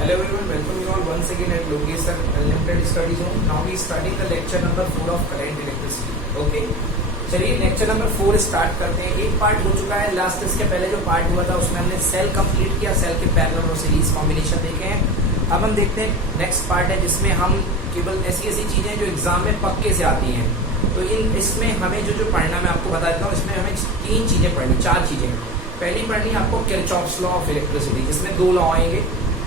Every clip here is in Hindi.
Hello everyone, welcome you all once again at Logesh Sir Unlimited Study Zone. Now we starting the lecture number 4 of current electricity. Okay. चलिए लेक्चर नंबर 4 स्टार्ट करते हैं। एक पार्ट हो चुका है, लास्ट इसके पहले जो पार्ट हुआ था उसमें हमने सेल कंप्लीट किया, सेल के पैरेलल और सीरीज कॉम्बिनेशन देखे हैं। अब हम देखते हैं नेक्स्ट पार्ट है जिसमें हम केवल ऐसी चीजें जो एग्जाम में पक्के से आती हैं, तो इसमें हमें जो पढ़ना मैं आपको बता देता हूँ। इसमें हमें 3 चीजें पढ़नी, 4 चीजें। पहली पढ़नी आपको किरचॉफ्स लॉ ऑफ इलेक्ट्रिसिटी, जिसमें 2 लॉ आएंगे,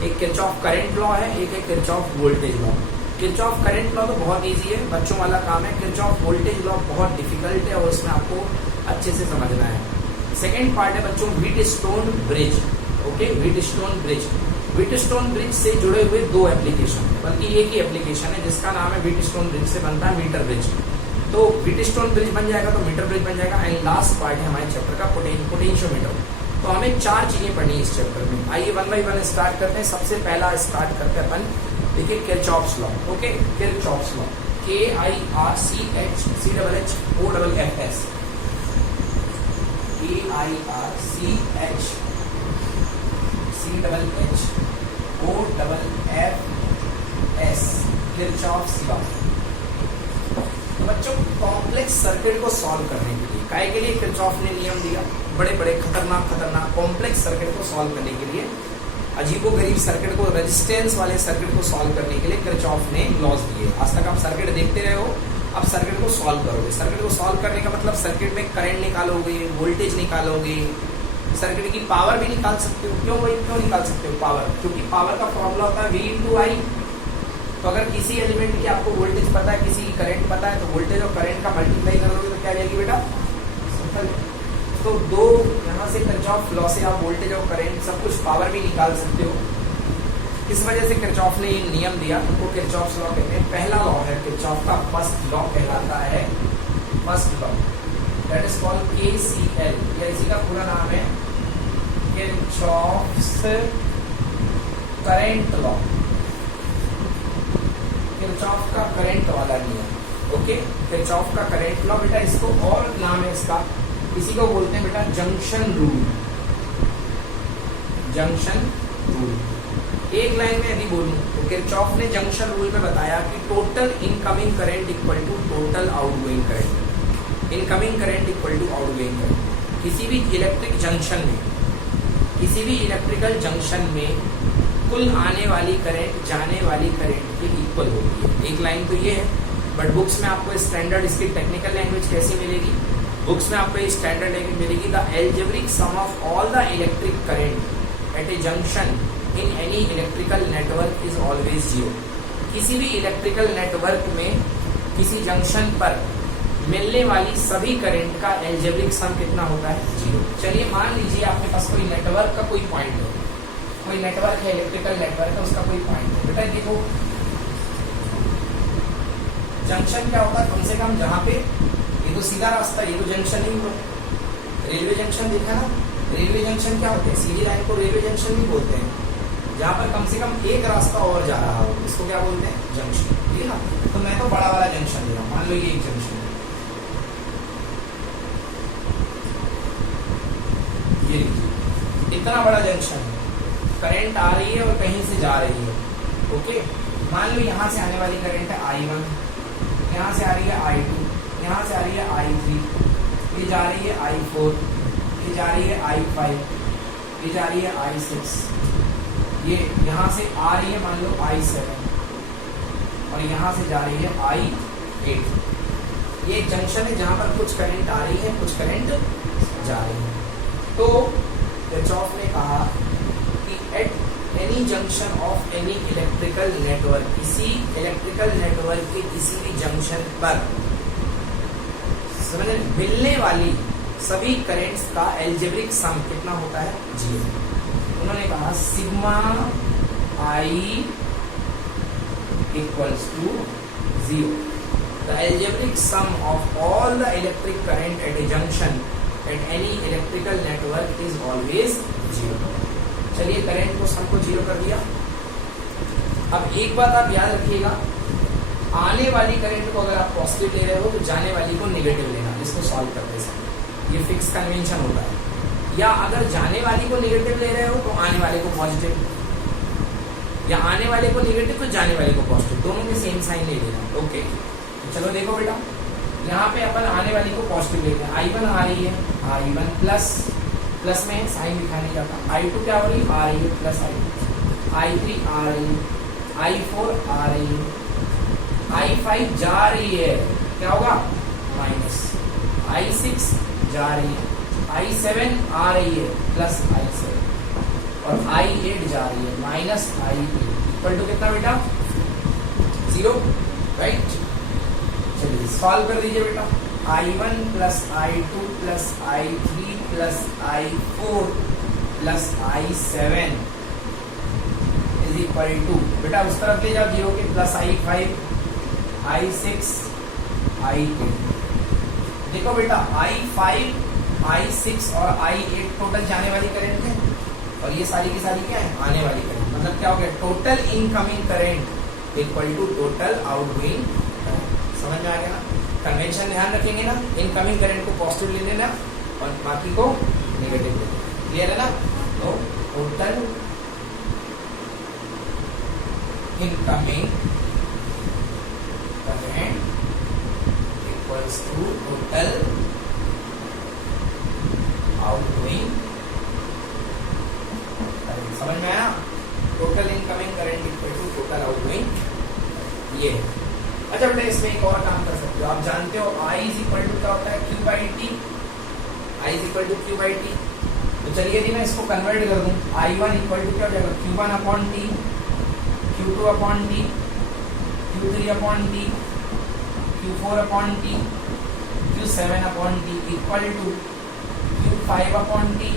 एक किरचॉफ करंट लॉ है, एक है Kirchhoff voltage law. Kirchhoff current law तो बहुत इजी है, बच्चों वाला काम है। किरचॉफ वोल्टेज लॉ बहुत डिफिकल्ट है और उसमें आपको अच्छे से समझना है। सेकेंड पार्ट है बच्चों Wheatstone bridge. Okay, Wheatstone bridge. Wheatstone bridge से जुड़े हुए 2 एप्लीकेशन, बल्कि एक ही एप्लीकेशन है जिसका नाम है व्हीटस्टोन ब्रिज से बनता है मीटर ब्रिज। तो व्हीटस्टोन ब्रिज बन जाएगा तो मीटर ब्रिज बन जाएगा। एंड लास्ट पार्ट है हमारे चैप्टर का पोटेंशियोमीटर। तो हमें 4 चीजें पढ़नी है इस चैप्टर में। आइए 1 बाय 1 स्टार्ट करते हैं। सबसे पहला स्टार्ट करते हैं अपन, देखिए Kirchhoff's law. Okay, Kirchhoff's law, KIRCHCHOFFS, KIRCHCHOFFS, Kirchhoff's law. तो बच्चों कॉम्प्लेक्स सर्किट को सॉल्व करने के लिए, काहे के लिए किरचॉफ ने नियम दिया, बड़े बड़े खतरनाक कॉम्प्लेक्स सर्किट को सॉल्व करने के लिए, अजीबोगरीब सर्किट को, रेजिस्टेंस वाले सर्किट को सॉल्व करने के लिए किरचॉफ ने लॉज दिए। आज तक आप सर्किट देखते रहे हो, अब सर्किट को सॉल्व करोगे। सर्किट को सॉल्व करने का मतलब सर्किट में करंट निकालोगे, वोल्टेज निकालोगे, सर्किट की पावर भी निकाल सकते हो। क्यों निकाल सकते हो पावर? क्योंकि पावर का फॉर्मूला होता है V × I। तो अगर किसी एलिमेंट की आपको वोल्टेज पता है, किसी की करंट पता है, तो वोल्टेज और करंट का मल्टीप्लाई करोगे तो क्या आ जाएगी बेटा? सिंपल। तो 2 यहाँ से किरचॉफ लॉ से आप वोल्टेज और करंट सब कुछ पावर भी निकाल सकते हो। इस वजह से किरचॉफ ने ये नियम दिया, उनको किरचॉफ लॉ कहते हैं। पहला लॉ है किरचॉफ का, फर्स्ट लॉ कहलाता है first law, that is called KCL, या इसी का पूरा नाम है किरचॉफ्स करंट लॉ, किरचॉफ का करंट वाला नियम। ओके, किरचॉफ का करंट लॉ बेटा, इसको और नाम है इसका, इसी को बोलते हैं बेटा जंक्शन रूल। जंक्शन रूल एक लाइन में यदि बोलूं तो किरचॉफ ने जंक्शन रूल में बताया कि total incoming current equal to total outgoing current, incoming current equal to outgoing current. किसी भी इलेक्ट्रिक जंक्शन में, किसी भी इलेक्ट्रिकल जंक्शन में कुल आने वाली करंट जाने वाली करंट के इक्वल होती है। एक लाइन तो ये है, बट बुक्स में आपको स्टैंडर्ड इसकी टेक्निकल लैंग्वेज कैसी मिलेगी? बुक्स में आपको स्टैंडर्ड लैंग्वेज मिलेगी, the algebraic sum of all the electric current at a junction in any electrical network is always 0। किसी भी इलेक्ट्रिकल नेटवर्क में किसी जंक्शन पर मिलने वाली सभी करंट का एल्जेब्रिक सम कितना होता है? 0। चलिए मान लीजिए आपके पास कोई नेटवर्क का कोई पॉइंट है, कोई नेटवर्क है, इलेक्ट्रिकल नेटवर्क है, उसका कोई पॉइंट है। बेटा देखो जंक्शन क्या होता है, कम से कम जहाँ पे ये तो सीधा रास्ता, ये तो जंक्शन ही हुआ। रेलवे जंक्शन देखा ना, रेलवे जंक्शन क्या होते हैं? सीधी लाइन को रेलवे जंक्शन भी बोलते हैं, जहाँ पर कम से कम एक रास्ता और जा रहा हो, इसको क्या बोलते हैं? जंक्शन। ठीक है, तो मैं तो बड़ा वाला जंक्शन ले रहा हूँ, मान लो ये एक जंक्शन है, ये इतना बड़ा जंक्शन है, करंट आ रही है और कहीं से जा रही है। ओके, मान लो यहाँ से आने वाली करंट है I1, यहाँ से आ रही है I2, यहाँ से आ रही है I3, ये जा रही है I4, ये जा रही है I5, ये जा रही है I6, ये यहाँ से आ रही है मान लो I7, और यहाँ से जा रही है I8। ये एक जंक्शन है जहाँ पर कुछ करंट आ रही है, कुछ करंट जा रही है। तो किरचॉफ ने कहा कि at any junction of any electrical network, किसी इलेक्ट्रिकल नेटवर्क के किसी भी जंक्शन पर समझ मिलने वाली सभी करंट्स का एल्जेब्रिक सम कितना होता है? 0। उन्होंने कहा sigma I equals to 0। The algebraic sum of all the electric current at a junction at any electrical network is always 0। चलिए करंट को सम को 0 कर दिया। अब एक बात आप याद रखिएगा, आने वाली करंट को अगर आप पॉजिटिव ले रहे हो तो जाने वाली को नेगेटिव लेना, इसको सॉल्व करते समय ये फिक्स कन्वेंशन होता है। या अगर जाने वाली को नेगेटिव ले रहे हो तो आने वाले को पॉजिटिव। या आने वाले को नेगेटिव तो जाने वाले को पॉजिटिव, दोनों में सेम साइन ले लेना। ओके चलो देखो बेटा, यहाँ पे अपन आने वाली को पॉजिटिव लेते हैं, I1 आ रही है, I1 प्लस प्लस में साइन दिखाने जाता, I2 क्या हो रही है, आ रही है प्लस I2, I3 आ रही है, I4 आ रही है, I5 जा रही है, क्या होगा माइनस, I6 जा रही है, I7 आ रही है प्लस I7 और I8 जा रही है माइनस I8 इक्वल टू कितना बेटा 0, राइट। चलिए सॉल्व कर दीजिए बेटा, I1 plus I2 plus I3 plus I4 plus I7 is equal to, बेटा उस तरफ ले जाओ 0 के, प्लस I5 I6 I8। देखो बेटा I5 I6 और I8 टोटल जाने वाली करंट है और ये सारी की सारी क्या है आने वाली करंट, मतलब क्या हो गया total incoming current equal to total outgoing current. समझ में आ गया ना, कन्वेंशन ध्यान रखेंगे ना, इनकमिंग करंट को पॉजिटिव ले लेना और बाकी को नेगेटिव ले लेना, क्लियर है ना। तो total incoming current equals to total outgoing current. समझ में आया, total incoming current equal to total outgoing ये। अच्छा बेटा इसमें एक और काम कर सकते हो, आप जानते हो I इज इक्वल टू क्या होता है Q by T, I is equal to Q by T. तो चलिए यदि मैं इसको कन्वर्ट कर दूं, I1 इक्वल टू क्या हो जाएगा Q1 upon T, Q2 upon T, Q3 upon T, Q4 upon T, Q7 upon T equal to Q5 upon T,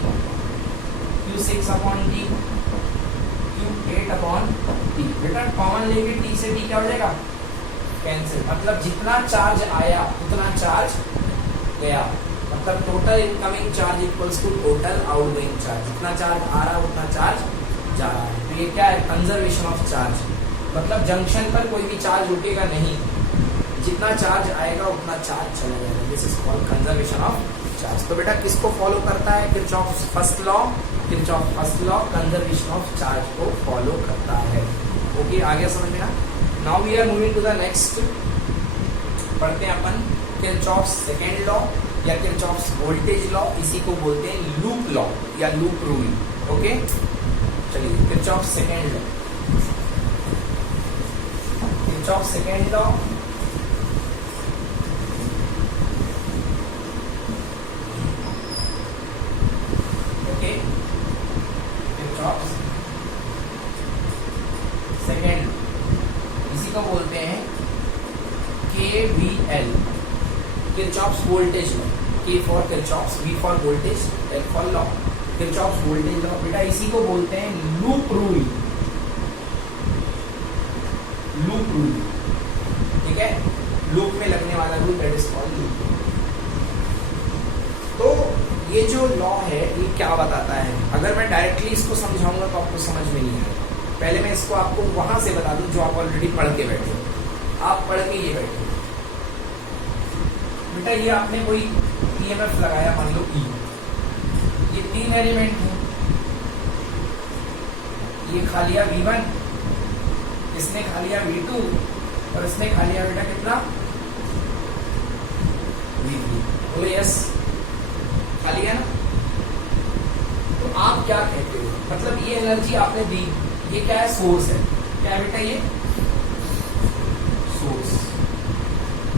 Q6 upon T, Q8 upon T. बेटा कॉमन लेके टी से टी क्या हो जाएगा कैंसिल, मतलब जितना चार्ज आया उतना चार्ज गया, मतलब total incoming charge equals to total outgoing charge, जितना चार्ज आ रहा है उतना चार्ज जा रहा है। तो ये क्या है कंजर्वेशन ऑफ चार्ज, मतलब जंक्शन पर कोई भी चार्ज रुकेगा नहीं, जितना चार्ज आएगा उतना चार्ज चला जाएगा, this is called conservation of charge. तो बेटा किसको फॉलो करता है Kirchhoff first law, Kirchhoff first law conservation of charge को फॉलो करता है। ओके आ गया समझ में ना। Now we are moving to the next, पढ़ते हैं अपन किरचॉफ सेकेंड लॉ या किरचॉफ वोल्टेज लॉ, इसी को बोलते हैं लूप लॉ या लूप रूल। ओके चलिए Kirchhoff second law, Kirchhoff second law second, इसी को बोलते हैं KVL, Kirchhoff's voltage law. K for Kirchhoff's, V for voltage, L for law, Kirchhoff's voltage law. बेटा इसी को बोलते हैं लूप रूल, लूप रूल, ठीक है, लूप में लगने वाला rule that is called loop. तो ये जो लॉ है ये क्या बताता है, अगर मैं डायरेक्टली इसको समझाऊंगा तो आपको समझ में नहीं आएगा, पहले मैं इसको आपको वहां से बता दूं जो आप ऑलरेडी पढ़ के बैठे हो। आप पढ़ के ये बैठे हो बेटा, ये आपने कोई EMF लगाया मान लो E, ये 3 एलिमेंट है, ये खा लिया V1, इसने खा लिया V2 और इसने खा लिया बेटा कितना V3। बोले यस, खा लिया ना। तो आप क्या कहते हो, मतलब ये एनर्जी आपने दी, ये क्या है सोर्स है, क्या है बेटा ये सोर्स,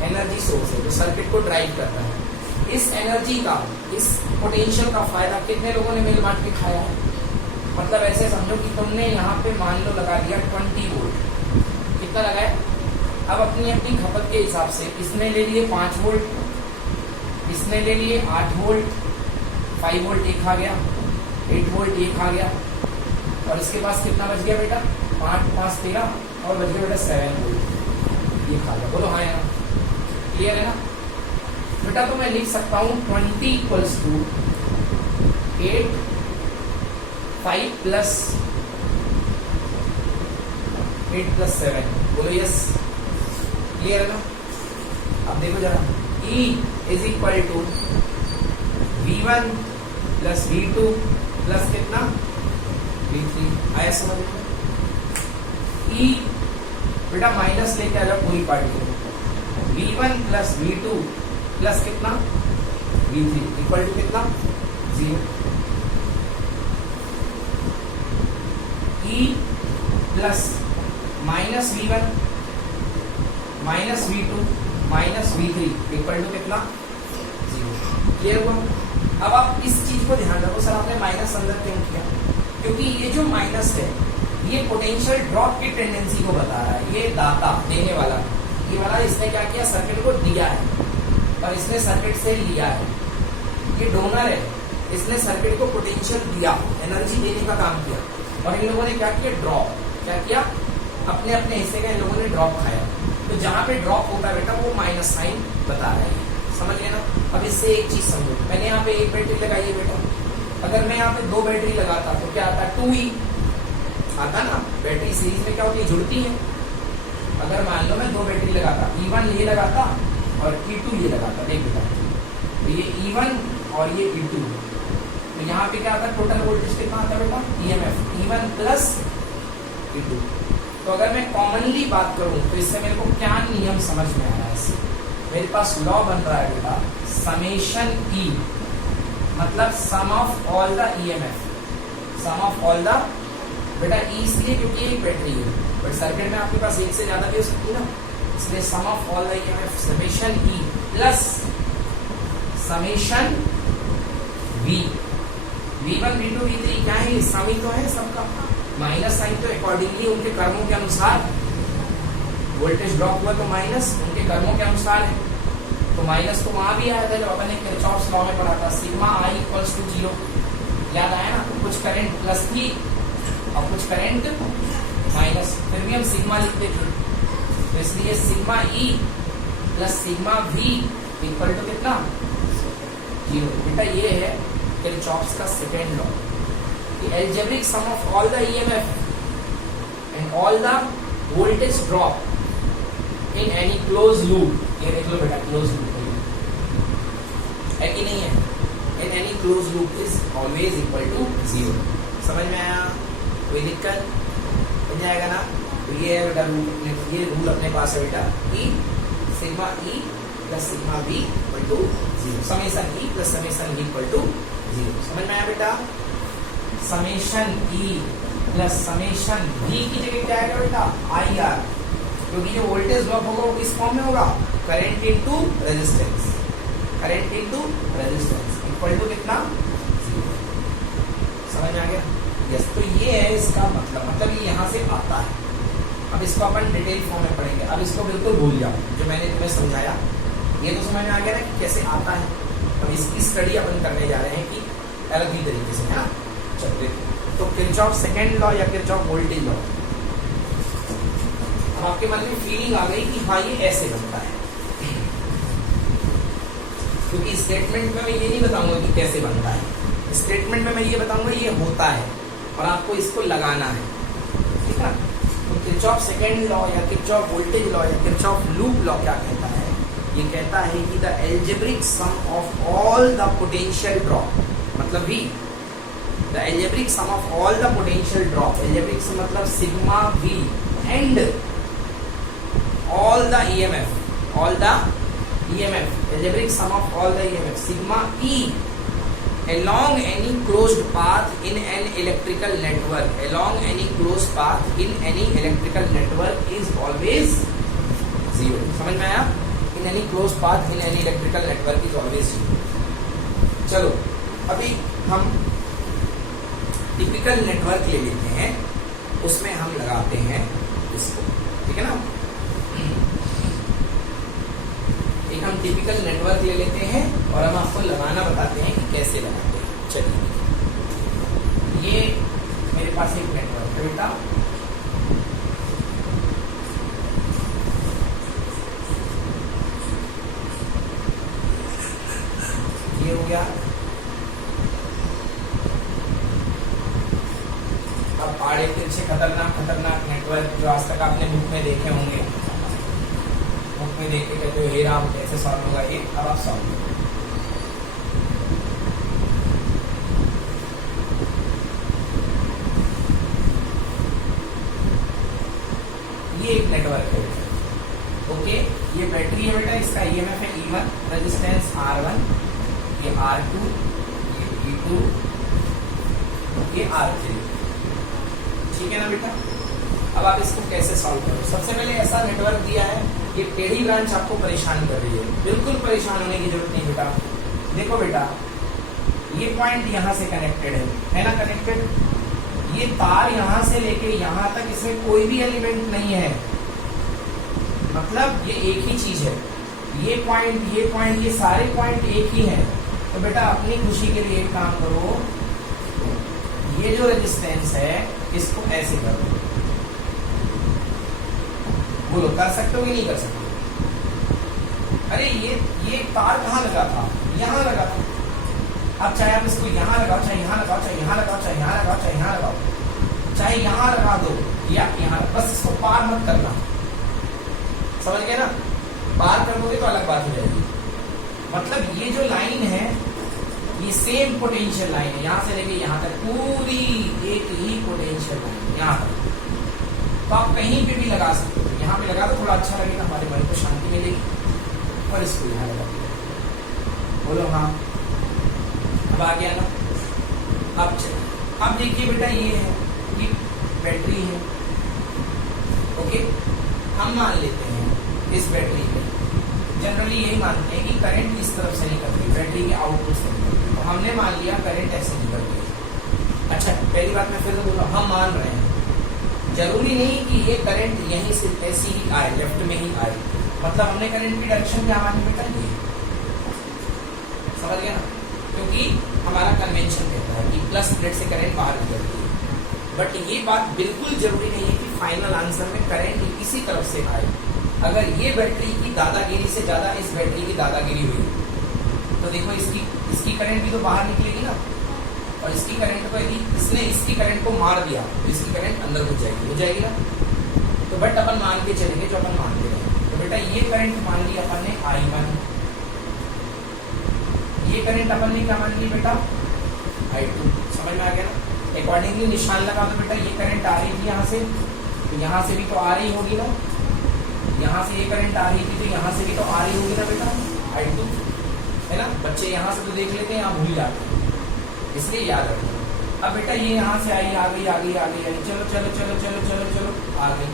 एनर्जी सोर्स है जो सर्किट को ड्राइव करता है। इस एनर्जी का, इस पोटेंशियल का फायदा कितने लोगों ने मिल बांट के खाया है, मतलब ऐसे समझो कि तुमने यहाँ पे मान लो लगा दिया 20 वोल्ट, कितना लगाया, अब अपनी अपनी खपत के हिसाब से इसने ले लिए 5 वोल्ट, इसने ले लिए 8 वोल्ट, 5 वोल्ट एक खा गया, 8 वोल्ट एक खा गया, और इसके पास कितना बच गया बेटा 5 5 13 और बच गया बेटा 7 वोल्ट, ये खा गया। बोलो हाँ यार, क्लियर है ना बेटा। तो मैं लिख सकता हूँ 20 इक्वल्स टू 8 5 प्लस 8 प्लस 7। बोलो यस, क्लियर है ना। अब देखो जरा, E is equal to V1 plus V2 plus कितना V3। आया समझ में। ई बेटा माइनस लेके आ जाओ पूरी पार्टी को, V1 प्लस V2 प्लस कितना V3 इक्वल टू कितना 0। E plus minus V1 minus V2 minus V3 equal to कितना 0। क्लियर हुआ। अब आप इस चीज को ध्यान रखो, सर आपने माइनस अंदर क्यों किया, क्योंकि ये जो माइनस है ये पोटेंशियल ड्रॉप की टेंडेंसी को बता रहा है। ये दाता देने वाला, ये वाला इसने क्या किया, सर्किट को दिया है और इसने सर्किट से लिया है। ये डोनर है, इसने सर्किट को पोटेंशियल दिया, एनर्जी देने का काम किया, और इन लोगों ने क्या किया, ड्रॉप क्या किया, अपने अपने हिस्से का इन लोगों ने ड्रॉप खाया। तो जहां पे ड्रॉप होता है बेटा वो माइनस साइन बता रहा है, समझ गए ना। अब इससे एक चीज समझो, मैंने यहाँ पे एक बैटरी लगाई है बेटा, अगर मैं यहाँ पे 2 बैटरी लगाता तो क्या आता, 2E आता ना। बैटरी सीरीज में क्या होती है, जुड़ती है। अगर मान लो मैं 2 बैटरी लगाता, E1 ये लगाता और E2 ये लगाता, देख बेटा, तो ये E1 और ये E2, तो यहाँ पे क्या आता है, टोटल वोल्टेज कितना आता है बेटा, EMF E1 प्लस E2। तो अगर मैं कॉमनली बात करूं तो इससे मेरे को क्या नियम समझ में आ रहा है, इससे मेरे पास लॉ बन रहा है बेटा, समेशन E मतलब sum of all the EMF, sum of all the बेटा E इसलिए क्योंकि एक बैटरी है, बट सर्किट में आपके पास एक से ज्यादा भी हो सकती है ना, इसलिए sum of all the EMF summation E plus summation V, V1 V2 V3 क्या है, सम ही तो है सबका, माइनस साइन तो अकॉर्डिंगली उनके कर्मों के अनुसार, वोल्टेज ड्रॉप हुआ तो माइनस उनके कर्मों के अनुसार है, तो माइनस तो वहां भी आया था जब अपन ने किरचॉफ्स लॉ में पढ़ा था, सिग्मा I इक्वल्स टू 0, याद आया ना। कुछ करंट प्लस थी और कुछ करंट माइनस, फिर भी हम सिग्मा लिखते थे, तो इसलिए sigma E plus sigma V equal to कितना 0। बेटा ये है किरचॉफ्स का second law, the algebraic sum of all the EMF and all the voltage drop in any closed loop, ये देख लो बेटा closed loop है कि नहीं है, in any closed loop is always equal to 0। समझ में आया, कोई दिक्कत बन जाएगा ना। तो ये है बेटा रूल, ये रूल अपने पास है बेटा, E sigma E plus sigma V equal to 0, summation E plus summation V equal to 0। समझ में आया बेटा, summation E plus summation V की जगह क्या आएगा बेटा, IR, क्योंकि जो वोल्टेज ड्रॉप होगा वो किस फॉर्म में होगा, current into resistance, current into resistance equal to कितना 0। समझ में आ गया, यस। तो ये है इसका मतलब ये यहाँ से आता है। अब इसको अपन डिटेल फॉर्म में पढ़ेंगे, अब इसको बिल्कुल भूल जाओ, जो मैंने तुम्हें समझाया ये तो समझ में आ गया ना कि कैसे आता है। अब इसकी स्टडी अपन करने जा रहे हैं कि अलग ही तरीके से, है ना। चलते तो किरचॉफ सेकेंड लॉ या किरचॉफ वोल्टेज लॉ, अब आपके मन में फीलिंग आ गई कि हाँ ये ऐसे बनता है, क्योंकि स्टेटमेंट में मैं ये नहीं बताऊंगा कि कैसे बनता है, स्टेटमेंट में मैं ये बताऊंगा ये होता है और आपको इसको लगाना है, ठीक है। तो किरचॉफ सेकेंड लॉ या किरचॉफ वोल्टेज लॉ या किरचॉफ लूप लॉ क्या कहता है, ये कहता है कि the algebraic sum of all the potential drop, मतलब V, the algebraic sum of all the potential drop, algebraic sum मतलब sigma V and all the EMF, all the EMF, algebraic sum of all the EMF sigma E along any closed path in an electrical network, along any closed path in any electrical network is always 0। समझ में आया, in any closed path in any electrical network is always 0। चलो अभी हम टिपिकल नेटवर्क ले लेते हैं, उसमें हम लगाते हैं इसको, ठीक है ना। एक हम टिपिकल नेटवर्क ले लेते हैं और हम आपको लगाना बताते हैं कि कैसे लगाते हैं। चलिए, ये मेरे पास एक नेटवर्क है बेटा, ये हो गया। अब आड़े तिरछे खतरनाक नेटवर्क जो आज तक आपने बुक में देखे होंगे, बुक में देख के कहते हो हे राम कैसे सॉल्व होगा ये, अब आप सॉल्व करो। ये एक नेटवर्क है बेटा। ओके, ये बैटरी है बेटा, इसका ईएमएफ है E1, रेजिस्टेंस R1, ये R2, ये E2, ये R3। ठीक है ना बेटा। अब आप इसको कैसे सॉल्व करो? सबसे पहले ऐसा नेटवर्क दिया है, ये टेढ़ी ब्रांच आपको परेशान कर रही है, बिल्कुल परेशान होने की जरूरत नहीं बेटा। देखो बेटा, ये पॉइंट यहाँ से कनेक्टेड है ना, कनेक्टेड। ये तार यहाँ से लेके यहाँ तक, इसमें कोई भी एलिमेंट नहीं है, मतलब ये एक ही चीज है। ये पॉइंट, ये सारे पॉइंट एक ही हैं। तो बेटा अपनी खुशी के लिए एक काम करो, ये जो रेजिस्टेंस है इसको ऐसे करो। बोलो, कर सकते हो कि नहीं कर सकते? अरे ये तार कहाँ लगा था? यहाँ लगा था। अब चाहे आप इसको यहाँ लगाओ, चाहे यहाँ लगाओ, चाहे यहाँ लगाओ, चाहे यहाँ लगाओ, चाहे यहाँ लगाओ, चाहे यहाँ लगा दो या यहाँ, बस इसको पार मत करना। समझ गए ना? पार कर दोगे तो अलग बात हो जाएगी। मतलब ये जो लाइन है ये सेम पोटेंशियल लाइन है, यहाँ से लेके यहाँ तक पूरी एक ही पोटेंशियल लाइन यहाँ तक। तो आप कहीं पे भी लगा सकते हो। यहाँ पे लगा दो, थोड़ा अच्छा लगेगा, हमारे मन को शांति मिलेगी। और इसको यहाँ लगा दो। बोलो हाँ, अब आ गया ना? अब देखिए बेटा, ये है कि बैटरी है। ओके, हम मान लेते हैं इस बैटरी में जनरली यही मानते हैं कि करंट इस तरफ से निकलती है, बैटरी के आउटपुट से निकलती है। तो हमने मान लिया करंट ऐसे निकलती है। अच्छा, पहली बात मैं फिर से बोल रहा हूँ, हम मान रहे हैं, जरूरी नहीं कि ये करंट यहीं से ऐसी ही आए, लेफ्ट में ही आए। मतलब हमने करंट की डायरेक्शन क्या मानी बेटा? ये समझ गया ना? क्योंकि हमारा कन्वेंशन कहता है कि प्लस प्लेट से करंट बाहर निकलती है। बट ये बात बिल्कुल जरूरी नहीं है कि फाइनल आंसर में करंट इसी तरफ से आए। अगर ये बैटरी की दादागिरी से ज्यादा इस बैटरी की दादागिरी हुई तो देखो इसकी करंट भी तो बाहर निकलेगी ना, और इसकी करंट को यदि इसने इसकी करंट को मार दिया तो इसकी करंट अंदर घुस जाएगी, हो जाएगी ना? तो बट अपन मान के चलेंगे जो अपन मानते हैं। तो बेटा ये करंट मान ली अपन ने I1, ये करंट अपन ने क्या मान ली बेटा? I2। समझ में आ गया ना? अकॉर्डिंगली निशान लगा दो बेटा, ये करंट आ रही थी यहाँ से, तो यहाँ से भी तो आ रही होगी ना, यहाँ से ये करंट आ रही थी तो यहाँ से भी तो आ रही होगी ना बेटा, I2 है ना? बच्चे यहाँ से तो देख लेते हैं, यहाँ भूल जाते हैं, इसलिए याद रखो। अब बेटा ये यहाँ से आई, आ गई, चलो चलो चलो चलो चलो चलो आ गई,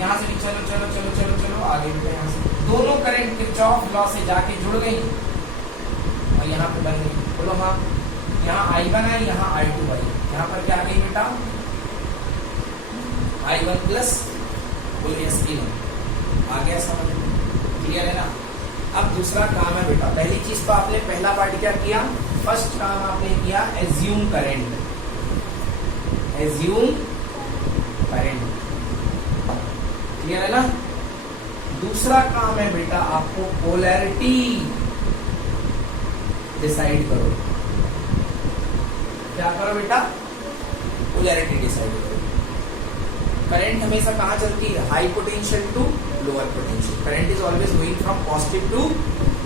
यहाँ से भी चलो चलो चलो चलो चलो आ गई बेटा। यहाँ से दोनों करंट किरचॉफ लॉ से जाके जुड़ गई और यहाँ पे बन गई। बोलो हाँ, यहाँ I1 आई, यहाँ I2 आई, यहाँ पर क्या आ गई बेटा? I1 प्लस, बोलो यस की नहीं आ गया? समझ क्लियर है ना? अब दूसरा काम है बेटा, पहली चीज तो आपने पहला पार्ट क्या किया? फर्स्ट काम आपने किया assume current, assume current. Clear है ना? दूसरा काम है बेटा आपको पोलैरिटी डिसाइड करो। क्या करो बेटा? पोलैरिटी डिसाइड करो। करंट हमेशा कहाँ चलती है? High potential to lower potential. Current is always going from positive to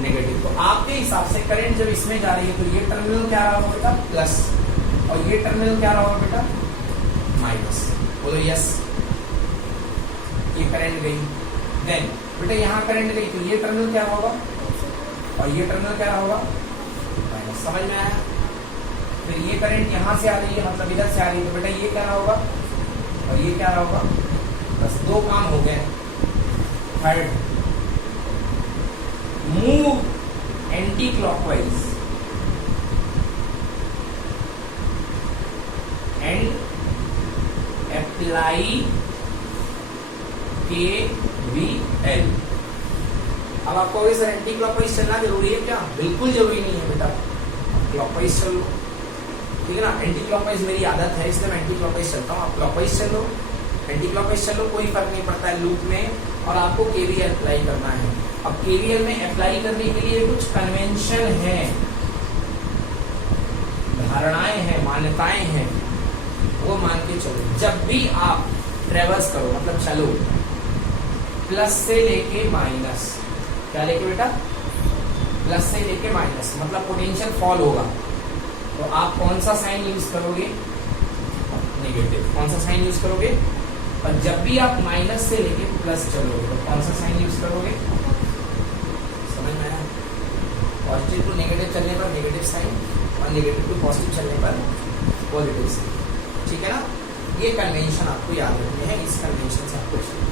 negative. तो आपके हिसाब से करंट जब इसमें जा रही है तो ये टर्मिनल क्या रहा होगा बेटा? प्लस, और ये टर्मिनल क्या रहा होगा बेटा? माइनस। बोलो यस। ये करंट गई, देन बेटा यहाँ करंट गई तो ये टर्मिनल क्या होगा और ये टर्मिनल क्या होगा? माइनस। समझ में आया? फिर ये करंट यहाँ से आ रही है, मतलब इधर से आ रही है, तो बेटा ये क्या होगा और ये क्या होगा? बस दो काम हो गए। Third, move anti clockwise and apply KVL। अब आपको सर एंटी क्लॉकवाइज चलना जरूरी है क्या? बिल्कुल जरूरी नहीं है बेटा, क्लॉकवाइज चलो, ठीक है ना? एंटी क्लॉकवाइज मेरी आदत है इसलिए मैं एंटी क्लॉकवाइज चलता हूँ। आप क्लॉकवाइज चलो, एंटी क्लॉकवाइज चलो, कोई फर्क नहीं पड़ता है लूप में। और आपको KVL अप्लाई करना है। अब KVL में अप्लाई करने के लिए कुछ कन्वेंशन है, धारणाएं हैं, मान्यताएं हैं, वो मान के चलो। जब भी आप ट्रेवर्स करो, मतलब चलो, प्लस से लेके माइनस, क्या लेके बेटा? प्लस से लेके माइनस, मतलब पोटेंशियल फॉल होगा तो आप कौन सा साइन यूज करोगे? नेगेटिव। कौन सा साइन यूज करोगे? और जब भी आप माइनस से लेके प्लस चलोगे तो कौन सा साइन यूज करोगे? समझ में आया? पॉजिटिव टू नेगेटिव चलने पर नेगेटिव साइन और नेगेटिव टू पॉजिटिव चलने पर पॉजिटिव साइन। ठीक है ना? ये कन्वेंशन आपको याद रखने हैं, इस कन्वेंशन से आपको चलना,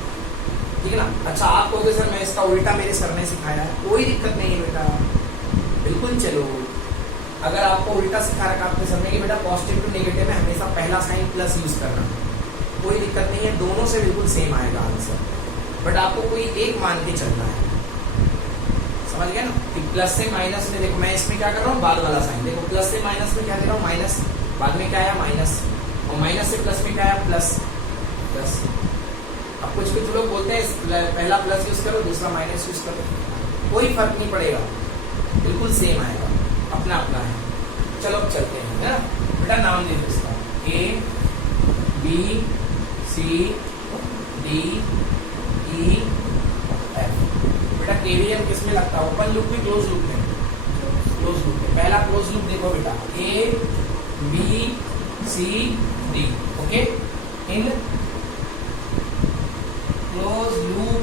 ठीक है ना? अच्छा, आप कहोगे सर मैं इसका उल्टा मेरे सर ने सिखाया है, कोई दिक्कत नहीं है बेटा, बिल्कुल चलो। अगर आपको उल्टा सिखा रखा आपके सर ने कि बेटा पॉजिटिव टू नेगेटिव में हमेशा पहला साइन प्लस यूज करना, कोई दिक्कत नहीं है, दोनों से बिल्कुल सेम आएगा आंसर, बट आपको कोई एक मान के चलना है। समझ गया ना? कि प्लस से माइनस में, देखो मैं इसमें क्या कर रहा हूँ, बाद वाला साइन, देखो प्लस से माइनस में क्या दे रहा हूँ, माइनस, बाद में क्या आया माइनस, और माइनस से प्लस में क्या आया प्लस, प्लस। अब कुछ कुछ लोग बोलते हैं पहला प्लस यूज करो दूसरा माइनस यूज करो, कोई फर्क नहीं पड़ेगा, बिल्कुल सेम आएगा, अपना अपना है। चलो अब चलते हैं, है ना बेटा? नाम दे दो इसका, A B C D E F. बेटा केवीएल किस में लगता है? ओपन लूप में, क्लोज लूप में? क्लोज लूप में। पहला क्लोज लूप देखो बेटा, A B C D, okay. In close loop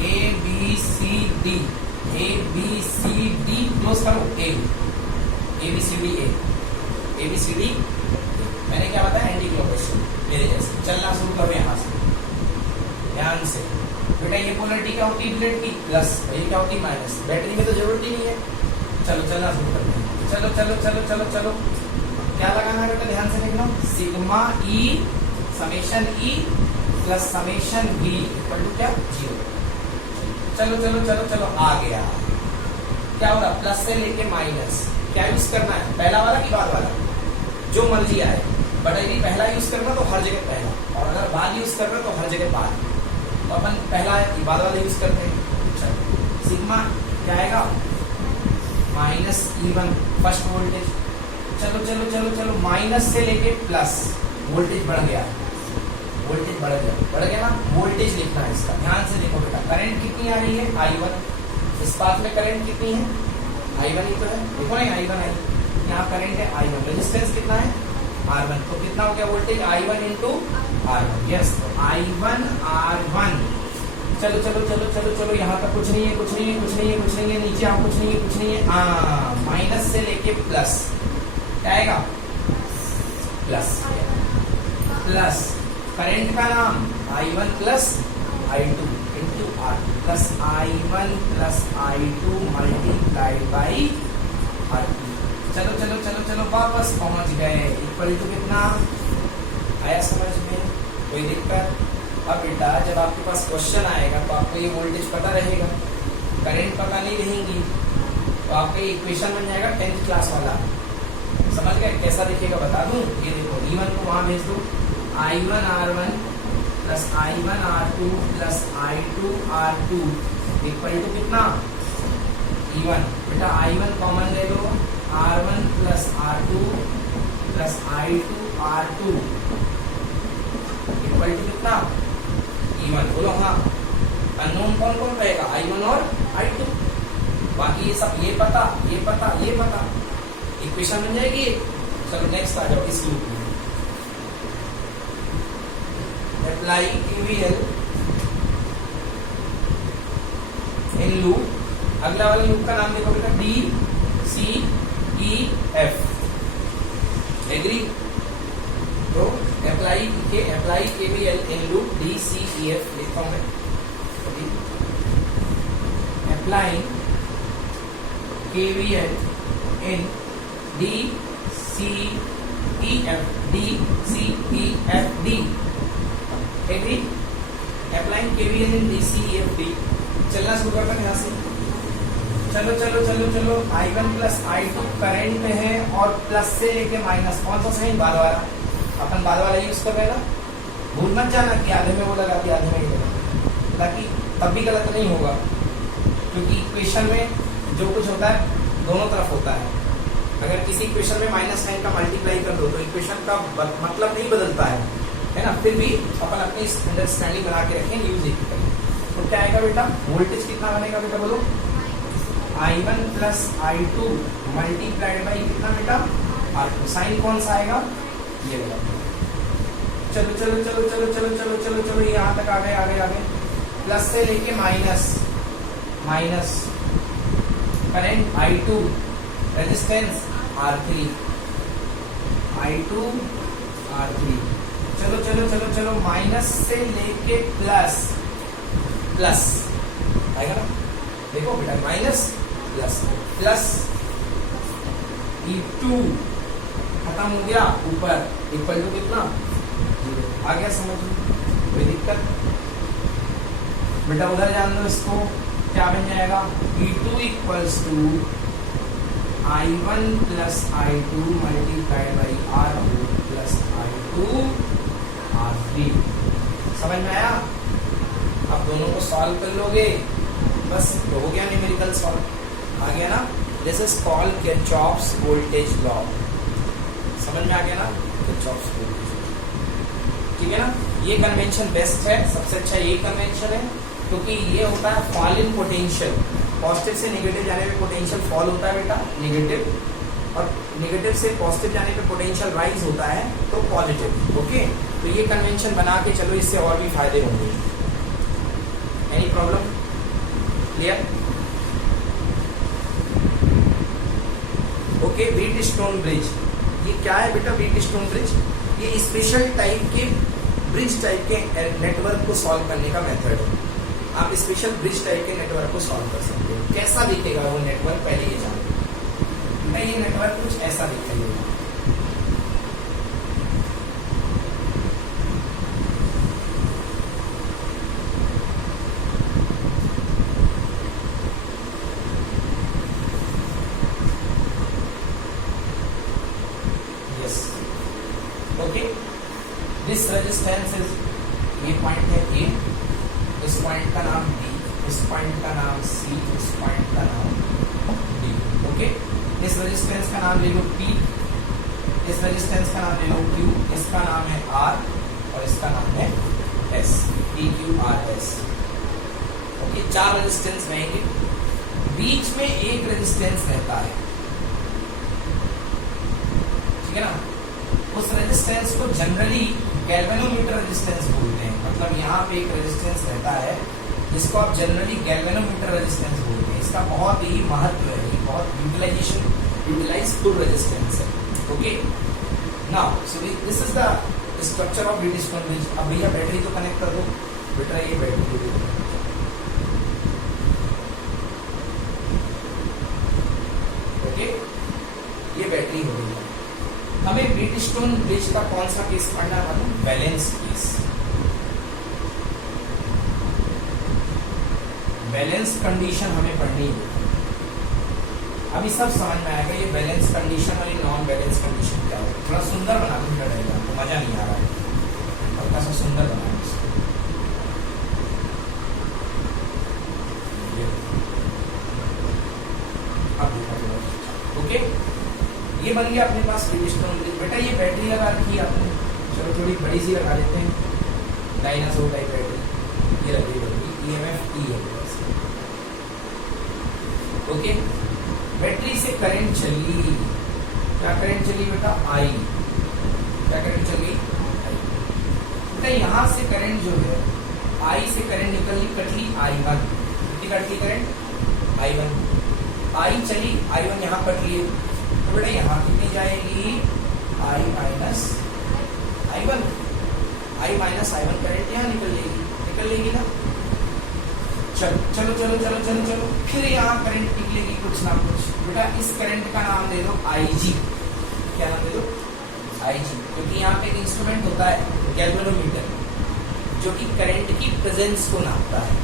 A B C D, A B C D close करो, A B C D, A B C D. मैंने क्या बताया? एंटी क्लॉकवाइज मेरे जैसे। चलना शुरू करो यहाँ से, ध्यान से बेटा। ये पोलरिटी क्या होती है प्लेट की? प्लस। ये क्या होती है? माइनस। बैटरी में तो जरूरत ही नहीं है। चलो चलना शुरू करते हैं, चलो चलो चलो चलो चलो। क्या लगाना है बेटा? ध्यान से देखना, sigma E summation E plus summation B equal to क्या? 0। चलो चलो चलो चलो, आ गया। क्या होगा? प्लस से लेके माइनस। क्या यूज करना है? पहला वाला कि बाद वाला? जो मर्जी आए, बट यदि पहला यूज करना तो हर जगह पहला, और अगर बाद यूज करना तो हर जगह बाद। तो अपन पहला बाद वाला यूज करते हैं। चलो, सिग्मा क्या आएगा? Minus E1 first voltage. चलो चलो चलो चलो, माइनस से लेके प्लस, वोल्टेज बढ़ गया, वोल्टेज बढ़ गया ना? वोल्टेज लिखना है इसका। ध्यान से देखो बेटा, करंट कितनी आ रही है? I1। इस पाथ में करंट कितनी है? I1 ही तो है, देखो ना I1 आई, यहाँ करंट है I1। रेजिस्टेंस कितना है? R1। तो कितना हो गया voltage? I1 into R1। Yes, तो I1 R1। चलो चलो चलो चलो चलो, यहाँ तक कुछ नहीं है, कुछ नहीं है, कुछ नहीं है, कुछ नहीं है, नीचे आप कुछ नहीं है, कुछ नहीं है। माइनस से लेके प्लस क्या आएगा? प्लस। प्लस करंट का नाम I1 plus I2 into R2 plus I1 plus I2 multiplied by R2। चलो चलो चलो चलो, वापस पहुंच गए। इक्वल टू कितना आया? समझ में? कोई दिक्कत? अब बेटा जब आपके पास क्वेश्चन आएगा तो आपको ये वोल्टेज पता रहेगा, करंट पता नहीं रहेंगी, तो आपका ये इक्वेशन बन जाएगा 10th क्लास वाला। समझ गए? कैसा दिखेगा बता दूं? ये देखो, E1 को वहां भेज दो, I1 R1 plus I1 R2 plus I2 R2 equal to कितना? E1। बेटा I1 कॉमन ले लो, R1 plus R2 plus I2 R2 equal to कितना? E1। बोलो हाँ। अननोन कौन कौन रहेगा? I1 और I2। बाकी ये सब ये पता, ये पता, ये पता, इक्वेशन बन जाएगी। चलो नेक्स्ट आ जाओ इस लूप में। Apply KVL in loop. अगला वाला लूप का नाम देखो बेटा, DCEF। एग्री? तो apply KVL in loop DCEF लिखता हूं मैं। Apply KVL in DCEF, DCEFD। Agree? Applying KVL in DCEFD। चलना शुरू करते हैं यहाँ से। चलो चलो चलो चलो, I1 प्लस I2 करंट है और प्लस से लेके माइनस, कौन सा साइन? बाद वाला। अपन बाद वाला यूज कर रहे हैं ना, भूल मत जाना कि आधे में वो लगा दिया आधे में ये लगा, ताकि तब भी गलत नहीं होगा, क्योंकि इक्वेशन में जो कुछ होता है दोनों तरफ होता है। अगर किसी इक्वेशन में माइनस साइन का मल्टीप्लाई कर दो तो इक्वेशन का मतलब नहीं बदलता है ना? फिर भी अपन अपनी अंडरस्टैंडिंग बना के रखें, यूज एक करें। तो क्या आएगा बेटा? वोल्टेज कितना बनेगा बेटा? बोलो। I1 plus I2 multiplied by कितना बेटा? R2। साइन कौन सा आएगा? ये वाला। चलो चलो चलो चलो चलो चलो तक आ गए प्लस से लेके minus current I2, resistance R3, चलो माइनस से लेके प्लस आएगा ना, देखो बेटा माइनस प्लस E2 खत्म हो गया, ऊपर इक्वल टू कितना 0 आ गया, समझ कोई दिक्कत बेटा। उधर जान दो इसको, क्या बन जाएगा E2 equals to I1 plus I2 multiplied by R2 plus I2 R3। समझ में आया? अब दोनों को सॉल्व कर लोगे, बस तो हो गया न्यूमेरिकल सॉल्व, आ गया ना। This is called Kirchhoff's voltage law. समझ में आ गया ना, किरचॉफ्स वोल्टेज लॉ, ठीक है ना। ये कन्वेंशन बेस्ट है, सबसे अच्छा ये कन्वेंशन है, क्योंकि ये होता है फॉल इन पोटेंशियल। पॉजिटिव से नेगेटिव जाने पे पोटेंशियल फॉल होता है बेटा, नेगेटिव, और नेगेटिव से पॉजिटिव जाने पे पोटेंशियल राइज होता है, तो पॉजिटिव। ओके, तो ये कन्वेंशन बना के चलो, इससे और भी फायदे होंगे। Any problem? Clear? Okay, wheat stone bridge, ये क्या है बेटा? व्हीट स्टोन ब्रिज ये स्पेशल टाइप के ब्रिज टाइप के नेटवर्क को सॉल्व करने का मेथड है। आप स्पेशल ब्रिज टाइप के नेटवर्क को सॉल्व कर सकते हो। कैसा दिखेगा वो नेटवर्क, पहले ये जानो। मैं ये नेटवर्क कुछ ऐसा दिखाइए, yes okay. This resistance is, ये पॉइंट है A, इस पॉइंट का नाम D, इस पॉइंट का नाम C, इस पॉइंट का नाम D। ओके, इस रेजिस्टेंस का नाम ले लो P, इस रेजिस्टेंस का नाम ले लो Q, इसका नाम है R और इसका नाम है S, PQRS। ओके, 4 रेजिस्टेंस रहेंगे, बीच में एक रेजिस्टेंस रहता है, ठीक है ना। उस रेजिस्टेंस को जनरली गैल्वेनोमीटर रेजिस्टेंस बोलते हैं। मतलब यहाँ पे एक रेजिस्टेंस रहता है जिसको आप जनरली गैल्वेनोमीटर रेजिस्टेंस बोलते हैं। इसका बहुत ही महत्व है, बहुत यूटिलाइज्ड रेजिस्टेंस है। Okay, now so this is the structure of wheat stone bridge. अब भैया बैटरी तो कनेक्ट कर दो बेटा, ये बैटरी, ओके, ये बैटरी हो गई। हमें व्हीट स्टोन ब्रिज का कौन सा केस पढ़ना है मालूम? Balance case. बैलेंस कंडीशन हमें पढ़नी है। अभी सब समझ में आएगा ये बैलेंस कंडीशन और ये नॉन बैलेंस कंडीशन क्या है। थोड़ा सुंदर बना दूंगा, रहेगा तो मजा नहीं आ रहा है, हल्का सा सुंदर बना ओके। ये बन गया अपने पास व्हीट स्टोन ब्रिज। बेटा ये बैटरी लगा रखी है आपने, चलो थोड़ी बड़ी सी लगा लेते हैं, डायनासोर टाइप बैटरी। ये लगी EMF E है। ओके, बैटरी से करंट चली, क्या करंट चली बेटा? I। क्या करंट चली? बेटा यहाँ से करंट जो है, I से करंट कटली I1, कितनी कटली करंट? I1। I चली, I1 यहाँ कट लिए, तो बेटा यहाँ कितनी जाएगी? I minus I1, I minus I1 current यहाँ निकल लेगी ना। चलो फिर यहाँ करंट निकलेगी कुछ ना कुछ। बेटा इस करंट का नाम दे दो IG। क्या नाम दे दो? IG, क्योंकि यहाँ पे एक इंस्ट्रूमेंट होता है गैल्वेनोमीटर, जो कि करंट की प्रेजेंस को नापता है।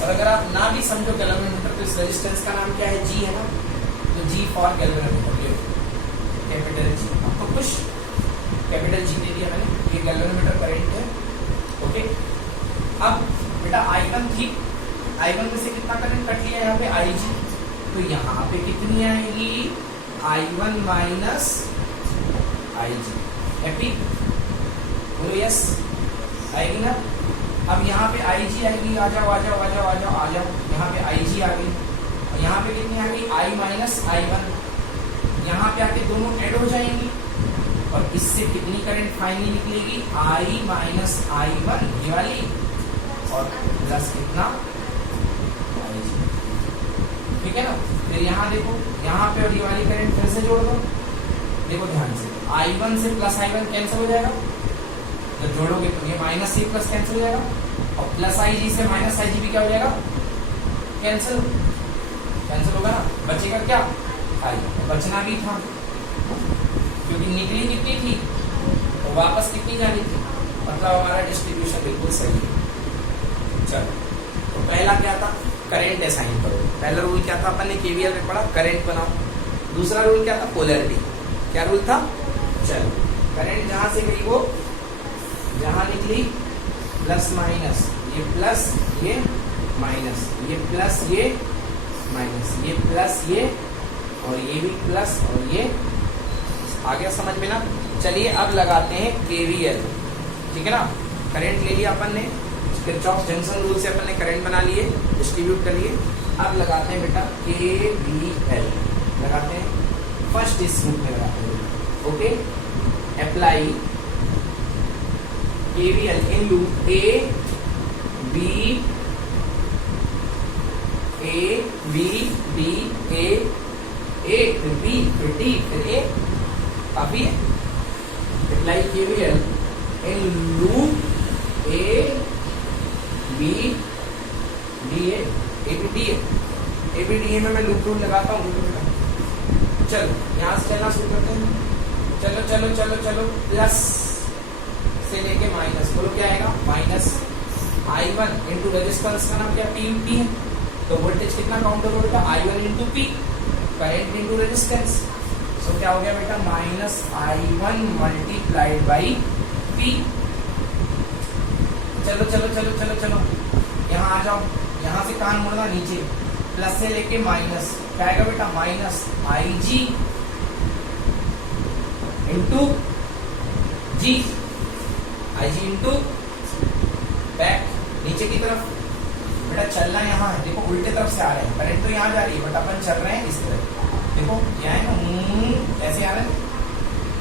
और अगर आप ना भी समझो गैल्वेनोमीटर, तो इस रेजिस्टेंस का नाम क्या है? G है ना, तो G for galvanometer, capital G। आपको कुछ कैपिटल G दे दिया मैंने, ये गैल्वेनोमीटर करंट है। ओके, अब बेटा I1 थी, I1 में से कितना करंट कट लिया यहाँ पे? IG, तो यहाँ पे कितनी आएगी? I1 minus IG। हैप्पी? बोलो यस, आएगी ना। अब यहाँ पे IG आएगी, आ जाओ। यहाँ पे IG आ गई, और यहाँ पे कितनी आ गई? I minus I1। यहाँ पे आके दोनों ऐड हो जाएंगी, और इससे कितनी करंट फाइनली निकलेगी, I माइनस I1 ये वाली, और प्लस कितना IG, ठीक है ना। फिर यहाँ देखो, यहाँ पे और ये वाली करंट फिर से जोड़ दो, देखो ध्यान से, I1 से प्लस I1 कैंसिल हो जाएगा, जब जोड़ोगे तो ये माइनस से प्लस कैंसिल हो जाएगा, और प्लस IG से माइनस IG भी क्या हो जाएगा, कैंसिल होगा ना, बचेगा क्या I, बचना भी था क्योंकि निकली कितनी थी तो वापस कितनी जानी थी, मतलब हमारा डिस्ट्रीब्यूशन बिल्कुल सही है। चलो, तो पहला क्या था, करंट असाइन करो। पहला रूल क्या था, अपन ने केवीएल में पढ़ा, करंट बनाओ। दूसरा रूल क्या था, पोलैरिटी। क्या रूल था, चलो करंट जहां से गई वो जहां निकली प्लस माइनस, ये प्लस ये माइनस, ये प्लस ये माइनस, ये प्लस ये और ये भी प्लस और ये, आ गया समझ में ना। चलिए अब लगाते हैं केवीएल, ठीक है ना। करंट ले लिया अपन ने, किरचॉफ जंक्शन रूल से अपन ने करंट बना लिए, डिस्ट्रीब्यूट कर लिए। अब लगाते हैं बेटा केवीएल, लगाते हैं फर्स्ट इस लूप में लगाते हैं, okay. Apply KVL in loop A B D A फिर बी फिर डी फिर ए, काफी है। Apply KVL in loop A B D A में मैं लूप रूल लगाता हूँ। चलो यहाँ से चलना शुरू करते हैं, चलो प्लस से लेके माइनस, बोलो क्या आएगा, माइनस I1 इंटू रेजिस्टेंस का नाम क्या, P है, तो वोल्टेज कितना काउंट होगा बेटा, I1 into P, current into resistance, so क्या हो गया बेटा, minus I1 multiplied by P। चलो यहाँ आ जाओ, यहाँ से कान मुड़ना नीचे, प्लस से लेके माइनस, क्या आएगा बेटा, minus IG into G, IG into back नीचे की तरफ। बेटा चलना यहाँ है, देखो उल्टे तरफ से आ रहे हैं, करंट तो यहाँ जा रही है बट अपन चल रहे हैं इस तरफ, देखो यहाँ है ना, ऐसे आ रहे हैं।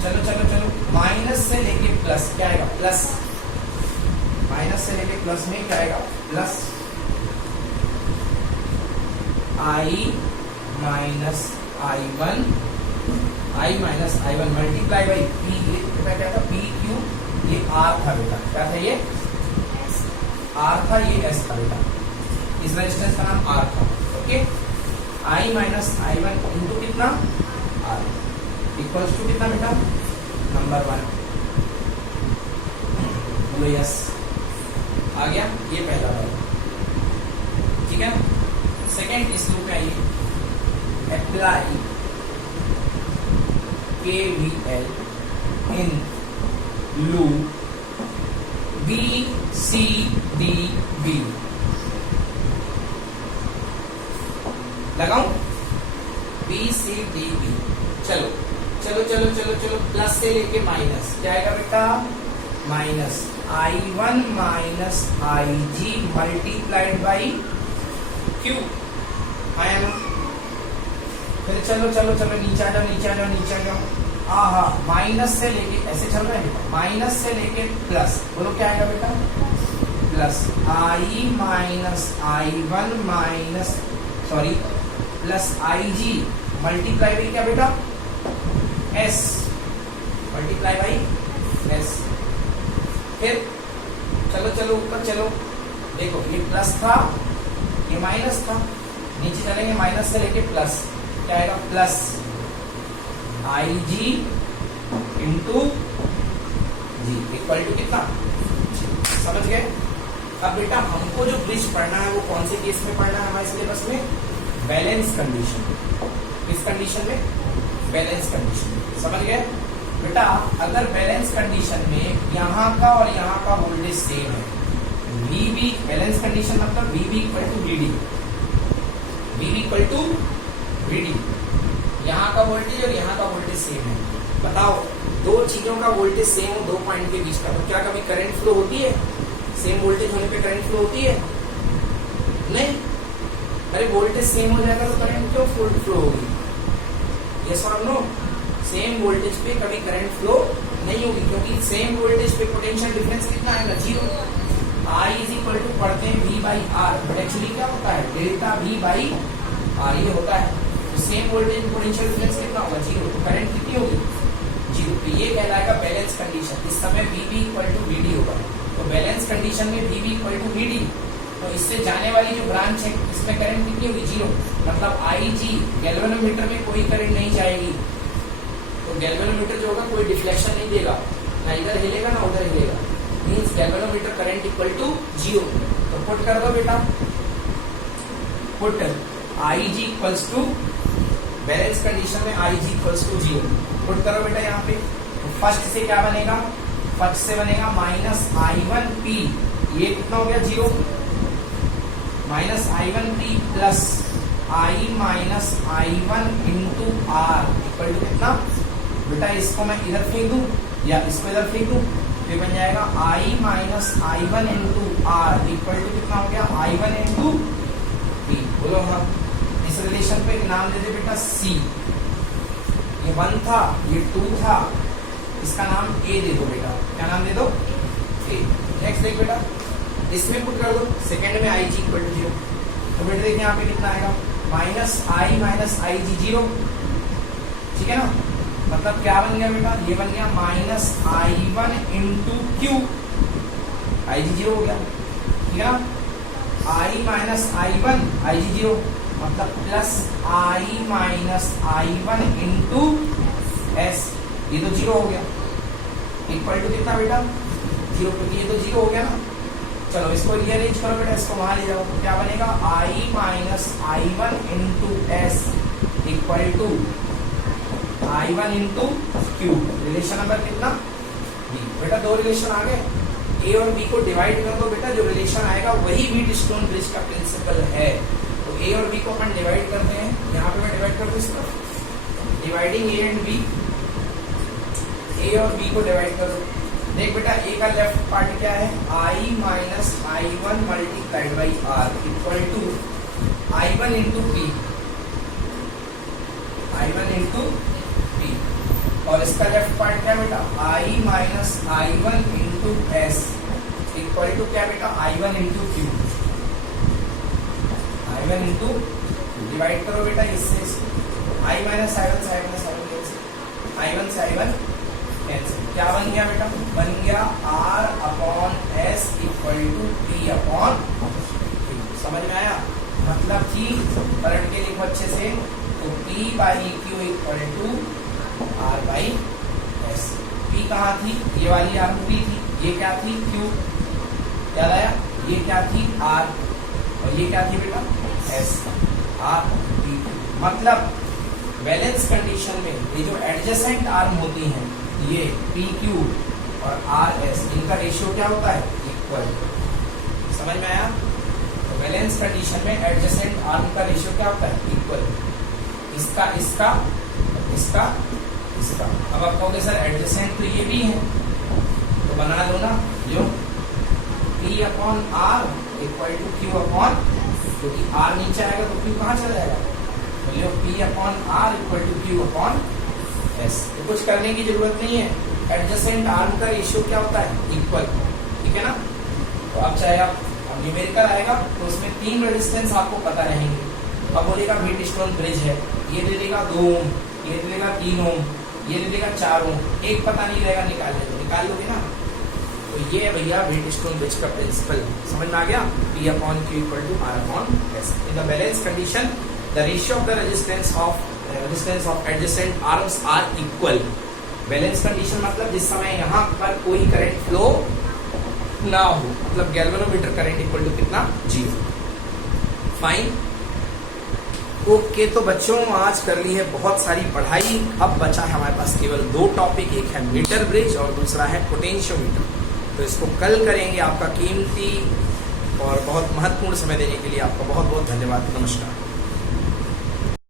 चलो माइनस से लेके प्लस, क्या आएगा, प्लस, माइनस से लेके प्लस में क्या आएगा, plus I minus I1 multiply by P, ये क्या था, PQ, ये R था बेटा, क्या था ये, R था, ये S था बेटा, इस रेजिस्टेंस का नाम R था, okay. I minus I1 into कितना, R इक्वल्स टू कितना बेटा, नंबर 1, बोलो यस, आ गया, ये पहला वाला, ठीक है। सेकेंड इस लूप में आइए, apply KVL in loop BCDB, लगाऊं BCDB, चलो प्लस से लेके माइनस, क्या आएगा बेटा, minus I1 minus IG multiplied by Q, आया ना। फिर चलो नीचे आ जाओ, आहा, माइनस से लेके ऐसे चल रहे हैं, माइनस से लेके प्लस, बोलो क्या आएगा बेटा, plus I minus I1 minus plus IG multiply by क्या बेटा, S मल्टीप्लाई बाई S। फिर चलो ऊपर चलो, देखो ये प्लस था, ये माइनस था, नीचे चलेंगे माइनस से लेके प्लस, क्या आएगा, plus IG into G equal to कितना, समझ गए। अब बेटा हमको जो ब्रिज पढ़ना है वो कौन से केस में पढ़ना है हमारे सिलेबस में, बैलेंस कंडीशन। किस कंडीशन में, बैलेंस कंडीशन, समझ गए बेटा। अगर बैलेंस कंडीशन में यहाँ का और यहाँ का वोल्टेज सेम है, VB बैलेंस कंडीशन मतलब VB equal to VD, VB equal to VD, यहाँ का वोल्टेज और यहाँ का वोल्टेज सेम है। बताओ दो चीजों का वोल्टेज सेम हो, दो पॉइंट के बीच का, तो क्या कभी करंट फ्लो होती है, सेम वोल्टेज होने पे करंट फ्लो होती है, नहीं। अरे वोल्टेज सेम हो जाएगा तो करंट क्यों फ्लो होगी, यस और नो, सेम वोल्टेज पे कभी करंट फ्लो नहीं होगी, क्योंकि सेम वोल्टेज पे पोटेंशियल डिफरेंस कितना आएगा, 0। I इज इक्वल टू पढ़ते हैं V by R, but actually क्या होता है, डेल्टा V बाई आर ये होता है। तो सेम वोल्टेज पोटेंशियल डिफरेंस कितना होगा, 0। तो करंट कितनी होगी, 0। तो ये कहलाएगा बैलेंस कंडीशन। इस समय VB इक्वल टू VD होगा। तो बैलेंस कंडीशन में VB इक्वल टू VD, तो इससे जाने वाली जो ब्रांच है इसमें करंट कितनी होगी, 0। मतलब IG गैल्वेनोमीटर में कोई करंट नहीं जाएगी। तो गैल्वेनोमीटर जो होगा कोई डिफ्लेक्शन नहीं देगा, ना इधर हिलेगा ना उधर हिलेगा। Means galvanometer current equal to 0। तो पुट कर दो बेटा, put IG equals to, balance condition में IG इक्वल्स टू 0 पुट करो बेटा यहाँ पे। तो फर्स्ट से क्या बनेगा, फर्स्ट से बनेगा माइनस I1P, ये कितना हो गया 0, minus I1P plus I minus I1 into R equal to कितना बेटा, इसको मैं इधर फेंक दूं या इसको इधर फेंक दूं, फिर बन जाएगा I minus I1 into R equal to कितना हो गया, I1 इंटू P। बोलो हाँ। इस रिलेशन पे एक नाम दे दे बेटा C। ये 1 था, ये 2 था, इसका नाम A दे दो बेटा। क्या नाम दे दो, A। नेक्स्ट देख बेटा, इसमें पुट कर दो, सेकेंड में IG इक्वल टू 0। तो बेटा देखिए यहाँ पे कितना आएगा, माइनस I माइनस IG 0, ठीक है ना। मतलब क्या बन गया बेटा, ये बन गया minus I1 into Q, IG 0 हो गया, ठीक है ना। I माइनस I1 IG 0, मतलब plus I minus I1 into S, ये तो 0 हो गया, इक्वल टू कितना बेटा, 0, क्योंकि ये तो 0 हो गया ना। चलो इसको रीअरेंज करो बेटा, इसको वहां ले जाओ। तो क्या बनेगा, I minus I1 into S equal to I1 into Q। Relation number कितना, B। बेटा दो रिलेशन आ गए, A और B को डिवाइड कर दो बेटा, जो रिलेशन आएगा वही व्हीटस्टोन ब्रिज का प्रिंसिपल है। तो A और B को अपन डिवाइड करते हैं, यहाँ पे मैं डिवाइड कर दूं इसको, dividing A and B, A और B को डिवाइड कर दो। देख बेटा A का लेफ्ट पार्ट क्या है, I minus I1 multiplied by R equal to I1 into P, I1 into P। और इसका लेफ्ट पार्ट क्या बेटा, I minus I1 into S equal to क्या बेटा, I1 into Q, I1 into divide करो बेटा इससे, I माइनस I1 से I1 कैंसिल, I1 से I1 कैंसिल। क्या बन गया बेटा, बन गया R upon S equal to P upon Q। समझ में आया, मतलब कि पलट के लिखो अच्छे से, तो P by Q equal to R by S। P कहाँ थी, ये वाली R2P थी, ये क्या थी Q, याद आया, ये क्या थी R, और ये क्या थी बेटा S, R2P। मतलब बैलेंस कंडीशन में ये जो एडजेसेंट आर्म होती हैं, ये PQ और RS, इनका रेशियो क्या होता है, इक्वल। समझ में आया। तो बैलेंस कंडीशन में एडजेसेंट आर्म का रेशियो क्या होता है, इक्वल। इसका इसका इसका इसका। अब आप कहोगे सर एडजेसेंट तो ये भी है, तो बना लो ना, जो P upon R equal to Q upon, क्योंकि R नीचे आएगा तो Q कहाँ चला जाएगा, बोलिए P upon R equal to Q upon S। तो कुछ करने की जरूरत नहीं है, एडजेसेंट आर्म का रेशियो क्या होता है, इक्वल, ठीक है ना। तो अब चाहे आप न्यूमेरिकल आएगा तो उसमें 3 रेजिस्टेंस आपको पता रहेंगे। अब बोलेगा व्हीटस्टोन ब्रिज है, ये दे देगा 2 ओम, ये दे देगा 3 ओम, ये दे देगा 4 ओम, एक पता नहीं रहेगा, निकाल लोगे ना। तो ये है भैया व्हीटस्टोन ब्रिज का प्रिंसिपल, समझ में आ गया। P upon Q equal to R upon S। In the balance condition the ratio of the resistance of adjacent arms are equal. Balance condition मतलब जिस समय यहाँ पर कोई करंट फ्लो ना हो, मतलब गैल्वेनोमीटर करंट इक्वल टू कितना, 0। Fine, okay. तो बच्चों आज कर ली है बहुत सारी पढ़ाई, अब बचा है हमारे पास केवल 2 टॉपिक, एक है मीटर ब्रिज और दूसरा है पोटेंशियोमीटर। तो इसको कल करेंगे। आपका कीमती और बहुत महत्वपूर्ण समय देने के लिए आपका बहुत बहुत धन्यवाद। नमस्कार।